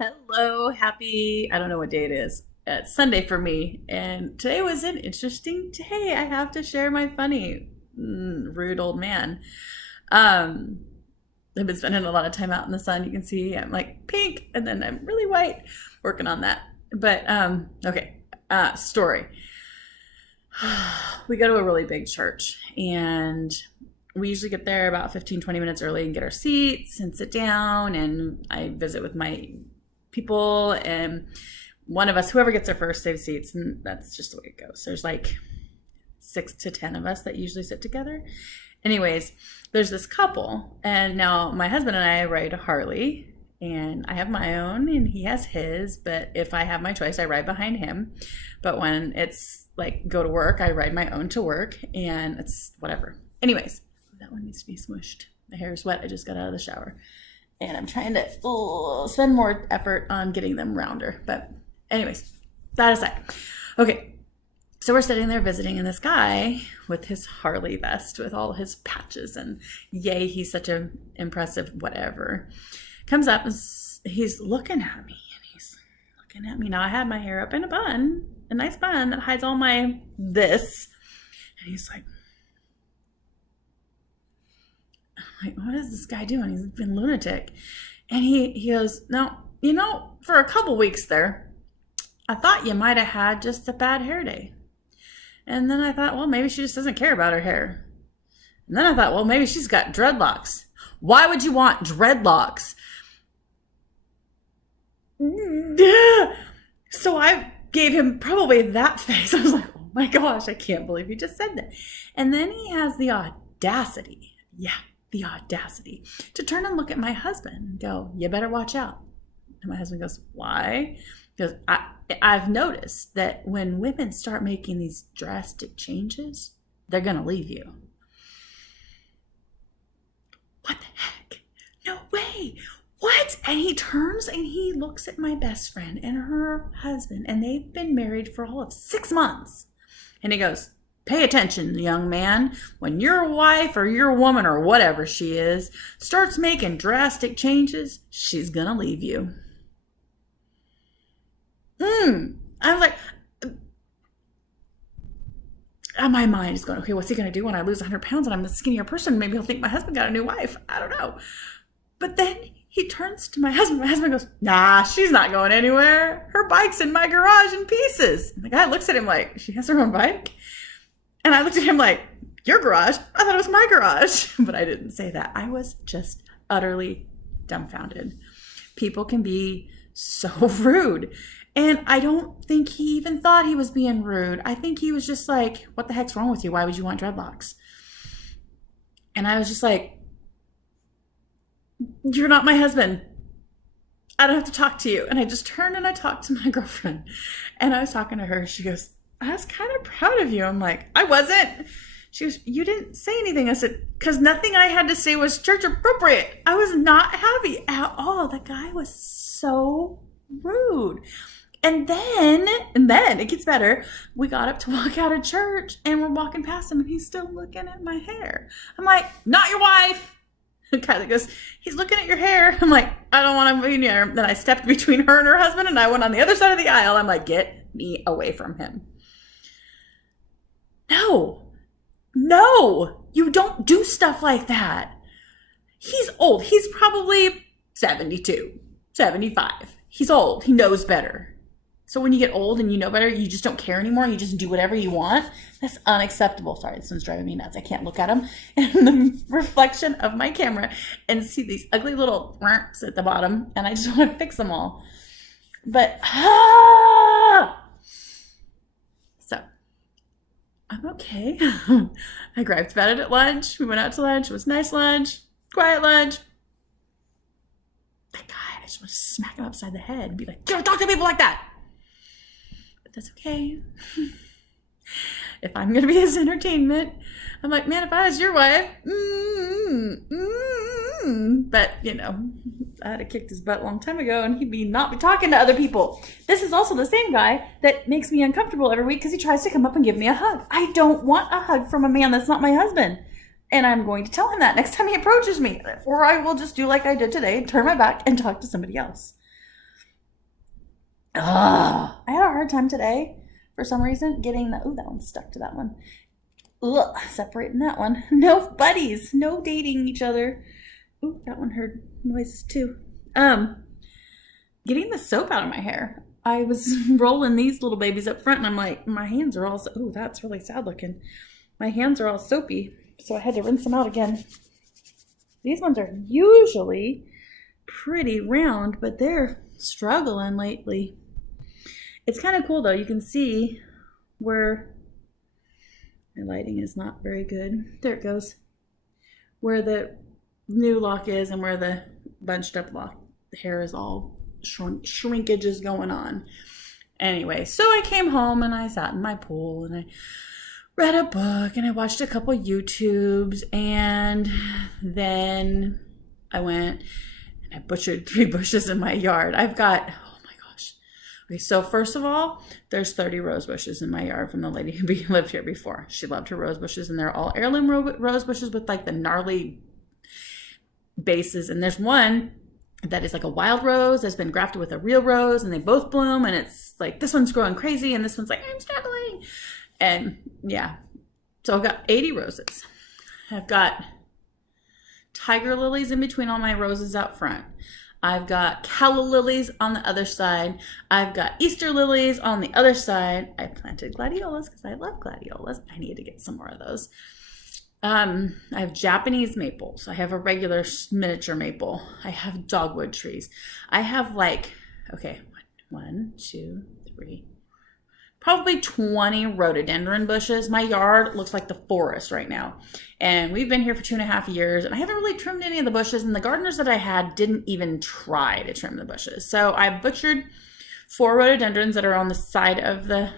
Hello, happy, I don't know what day it is. It's Sunday for me, and today was an interesting day. I have to share my funny, rude old man. Um, I've been spending a lot of time out in the sun. You can see I'm like pink, and then I'm really white, working on that. But, okay, story. We go to a really big church, and we usually get there about 15, 20 minutes early and get our seats and sit down, and I visit with my people, and one of us, whoever gets there first, saves seats, and that's just the way it goes. There's like 6 to 10 of us that usually sit together. Anyways, there's this couple, and now my husband and I ride a Harley, and I have my own and he has his, but if I have my choice, I ride behind him. But when it's like go to work, I ride my own to work, and it's whatever. Anyways, that one needs to be smushed. My hair is wet. I just got out of the shower. And I'm trying to spend more effort on getting them rounder. But anyways, that aside. Okay, so we're sitting there visiting, and this guy with his Harley vest with all his patches and yay, he's such an impressive whatever, comes up and he's looking at me, and he's looking at me. Now I had my hair up in a bun, a nice bun that hides all my this. And he's like, what is this guy doing? He's been lunatic. And he goes, no, for a couple weeks there, I thought you might have had just a bad hair day. And then I thought, well, maybe she just doesn't care about her hair. And then I thought, well, maybe she's got dreadlocks. Why would you want dreadlocks? So I gave him probably that face. I was like, oh my gosh, I can't believe he just said that. And then he has the audacity. Yeah. The audacity to turn and look at my husband and go, you better watch out. And my husband goes, why? He goes, I've noticed that when women start making these drastic changes, they're going to leave you. What the heck? No way. What? And he turns and he looks at my best friend and her husband, and they've been married for all of 6 months. And he goes, pay attention, young man. When your wife or your woman or whatever she is starts making drastic changes, she's going to leave you. I'm like, my mind is going, okay, what's he going to do when I lose 100 pounds and I'm a skinnier person? Maybe he'll think my husband got a new wife. I don't know. But then he turns to my husband. My husband goes, nah, she's not going anywhere. Her bike's in my garage in pieces. And the guy looks at him like, she has her own bike? And I looked at him like, your garage? I thought it was my garage. But I didn't say that. I was just utterly dumbfounded. People can be so rude. And I don't think he even thought he was being rude. I think he was just like, what the heck's wrong with you? Why would you want dreadlocks? And I was just like, you're not my husband. I don't have to talk to you. And I just turned and I talked to my girlfriend. And I was talking to her. She goes, I was kind of proud of you. I'm like, I wasn't. She goes, you didn't say anything. I said, because nothing I had to say was church appropriate. I was not happy at all. The guy was so rude. And then it gets better. We got up to walk out of church, and we're walking past him, and he's still looking at my hair. I'm like, not your wife. And Kylie goes, he's looking at your hair. I'm like, I don't want to be near him. Then I stepped between her and her husband, and I went on the other side of the aisle. I'm like, get me away from him. No, you don't do stuff like that. He's old. He's probably 72, 75. He's old. He knows better. So when you get old and you know better, you just don't care anymore. You just do whatever you want. That's unacceptable. Sorry, this one's driving me nuts. I can't look at him in the reflection of my camera and see these ugly little marks at the bottom. And I just want to fix them all. But, so I'm okay. I griped about it at lunch. We went out to lunch. It was nice lunch, quiet lunch. That guy, I just want to smack him upside the head and be like, don't talk to people like that. That's okay. If I'm going to be his entertainment, I'm like, man, if I was your wife, but, I'd have kicked his butt a long time ago, and he'd not be talking to other people. This is also the same guy that makes me uncomfortable every week because he tries to come up and give me a hug. I don't want a hug from a man that's not my husband. And I'm going to tell him that next time he approaches me. Or I will just do like I did today, turn my back and talk to somebody else. I had a hard time today for some reason getting the, that one's stuck to that one. Ugh, separating that one. No buddies, no dating each other. Ooh, that one heard noises too. Getting the soap out of my hair. I was rolling these little babies up front and I'm like, my hands are all, oh, that's really sad looking. My hands are all soapy, so I had to rinse them out again. These ones are usually pretty round, but they're struggling lately. It's kind of cool though. You can see where my lighting is not very good. There it goes. Where the new lock is and where the bunched up lock hair is all shrinkage is going on. Anyway, so I came home and I sat in my pool and I read a book and I watched a couple YouTubes, and then I went and I butchered 3 bushes in my yard. I've got, oh my gosh. Okay, so first of all, there's 30 rose bushes in my yard from the lady who lived here before. She loved her rose bushes, and they're all heirloom rose bushes with like the gnarly bases. And there's one that is like a wild rose that's been grafted with a real rose, and they both bloom, and it's like this one's growing crazy and this one's like, I'm struggling. And yeah, so I've got 80 roses. I've got tiger lilies in between all my roses out front. I've got calla lilies on the other side. I've got Easter lilies on the other side. I planted gladiolas because I love gladiolas. I need to get some more of those. I have Japanese maples. I have a regular miniature maple. I have dogwood trees. I have like, okay, 1, 2, 3, probably 20 rhododendron bushes. My yard looks like the forest right now. And we've been here for 2.5 years, and I haven't really trimmed any of the bushes, and the gardeners that I had didn't even try to trim the bushes. So I butchered 4 rhododendrons that are on the side of the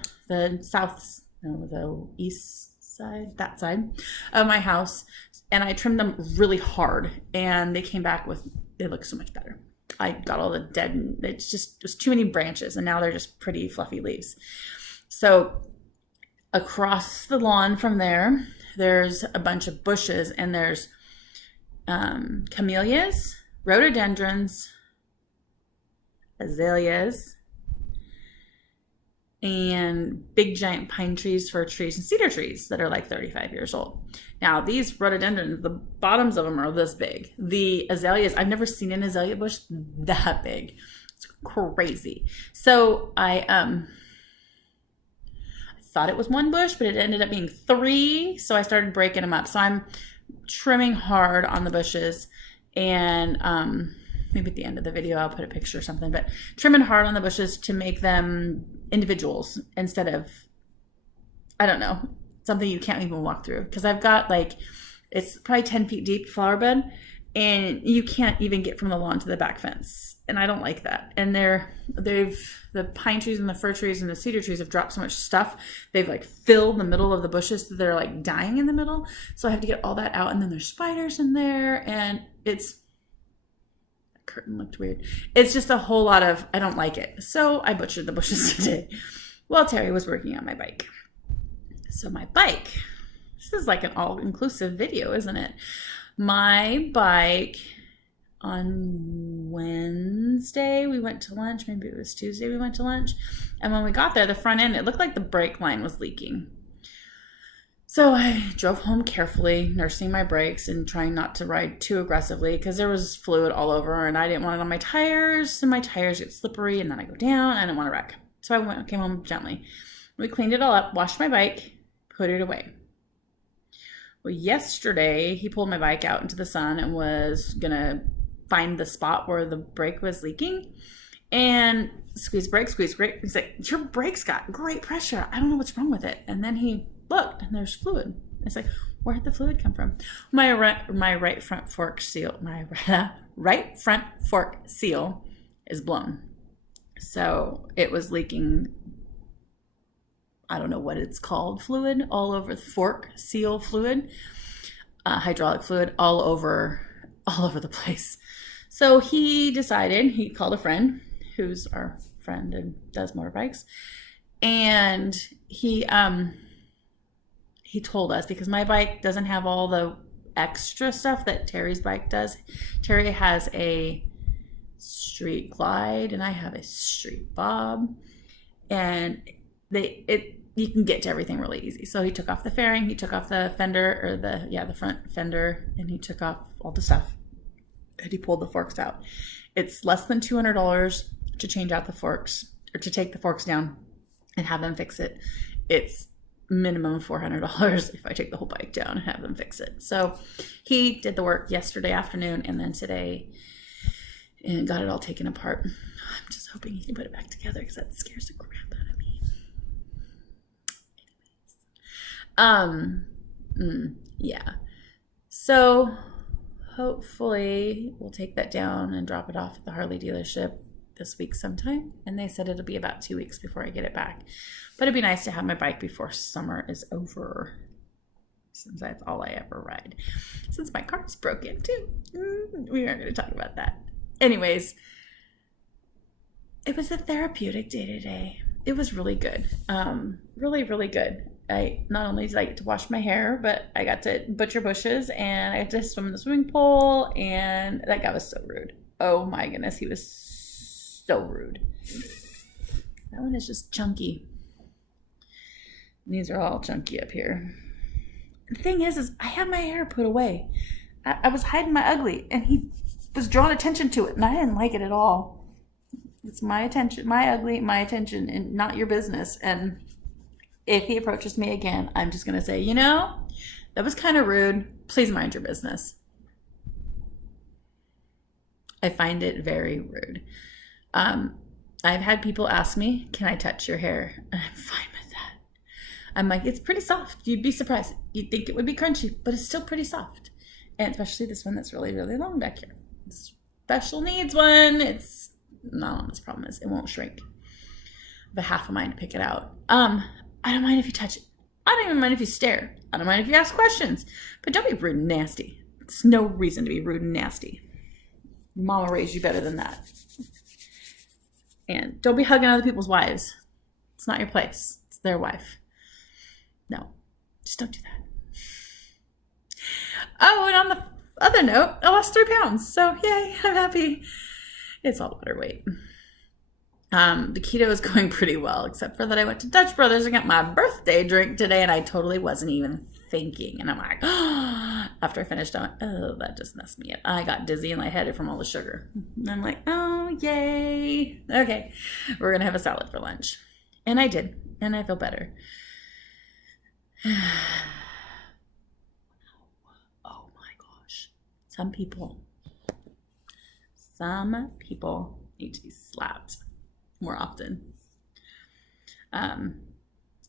south, no, the east side, that side of my house. And I trimmed them really hard, and they came back with, they look so much better. I got all the dead, it was too many branches, and now they're just pretty fluffy leaves. So across the lawn from there, there's a bunch of bushes, and there's camellias, rhododendrons, azaleas, and big giant pine trees, fir trees, and cedar trees that are like 35 years old. Now these rhododendrons, the bottoms of them are this big. The azaleas, I've never seen an azalea bush that big. It's crazy. So I thought it was 1 bush, but it ended up being 3. So I started breaking them up. So I'm trimming hard on the bushes, and maybe at the end of the video I'll put a picture or something, but trimming hard on the bushes to make them individuals instead of, I don't know, something you can't even walk through. Because I've got like, it's probably 10 feet deep flower bed, and you can't even get from the lawn to the back fence. And I don't like that. And the pine trees and the fir trees and the cedar trees have dropped so much stuff. They've like filled the middle of the bushes, so they're like dying in the middle. So I have to get all that out. And then there's spiders in there, and it's, that curtain looked weird. It's just a whole lot of, I don't like it. So I butchered the bushes today while Terry was working on my bike. So my bike, this is like an all-inclusive video, isn't it? My bike, on Wednesday we went to lunch, maybe it was Tuesday we went to lunch, and when we got there, the front end, it looked like the brake line was leaking. So I drove home carefully, nursing my brakes and trying not to ride too aggressively because there was fluid all over, and I didn't want it on my tires, and my tires get slippery, and then I go down. I didn't want to wreck. So I came home gently. We cleaned it all up, washed my bike, put it away. Well, yesterday he pulled my bike out into the sun and was gonna find the spot where the brake was leaking, and squeeze brake. He's like, your brake's got great pressure. I don't know what's wrong with it. And then he looked, and there's fluid. It's like, where did the fluid come from? My right front fork seal is blown. So it was leaking, I don't know what it's called, fluid all over the fork seal fluid, hydraulic fluid all over the place. So he decided, he called a friend who's our friend and does motorbikes, and he told us, because my bike doesn't have all the extra stuff that Terry's bike does. Terry has a street glide and I have a street bob, and you can get to everything really easy. So he took off the fairing, he took off the fender, or the front fender, and he took off all the stuff, and he pulled the forks out. It's less than $200 to change out the forks, or to take the forks down and have them fix it. It's minimum $400 if I take the whole bike down and have them fix it. So he did the work yesterday afternoon and then today, and got it all taken apart. I'm just hoping he can put it back together because that scares the crap out of me. Yeah. So hopefully we'll take that down and drop it off at the Harley dealership this week sometime. And they said it'll be about 2 weeks before I get it back. But it'd be nice to have my bike before summer is over, since that's all I ever ride. Since my car's broken too. We aren't going to talk about that. Anyways, it was a therapeutic day today. It was really good. Really, really good. I not only did I get to wash my hair, but I got to butcher bushes, and I got to swim in the swimming pool, and that guy was so rude. Oh my goodness, he was so rude. That one is just chunky. These are all chunky up here. The thing is I had my hair put away. I was hiding my ugly, and he was drawing attention to it, and I didn't like it at all. It's my attention, my ugly, my attention, and not your business. And if he approaches me again, I'm just going to say, that was kind of rude. Please mind your business. I find it very rude. I've had people ask me, can I touch your hair? And I'm fine with that. I'm like, it's pretty soft. You'd be surprised. You'd think it would be crunchy, but it's still pretty soft. And especially this one that's really, really long back here. Special needs one. It's not on this problem is it won't shrink. But half a mind to pick it out. I don't mind if you touch it. I don't even mind if you stare. I don't mind if you ask questions. But don't be rude and nasty. It's no reason to be rude and nasty. Mama raised you better than that. And don't be hugging other people's wives. It's not your place. It's their wife. No, just don't do that. Oh, and on the other note, I lost 3 pounds. So yay, I'm happy. It's all water weight. The keto is going pretty well, except for that I went to Dutch Brothers and got my birthday drink today, and I totally wasn't even thinking. And I'm like, after I finished, I'm like, oh, that just messed me up. I got dizzy and lightheaded from all the sugar. And I'm like, oh, yay. Okay, we're going to have a salad for lunch. And I did, and I feel better. Oh my gosh. Some people need to be slapped more often. Ew,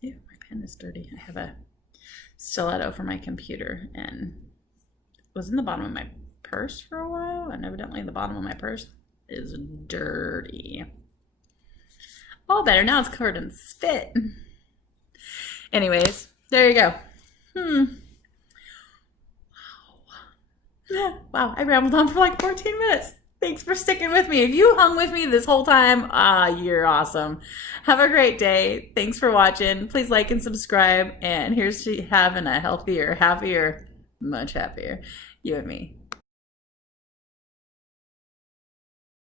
my pen is dirty. I have a stiletto for my computer, and it was in the bottom of my purse for a while, and evidently the bottom of my purse is dirty. All better. Now it's covered in spit. Anyways, there you go. Wow, I rambled on for like 14 minutes. Thanks for sticking with me. If you hung with me this whole time, you're awesome. Have a great day. Thanks for watching. Please like and subscribe. And here's to having a healthier, happier, much happier you and me.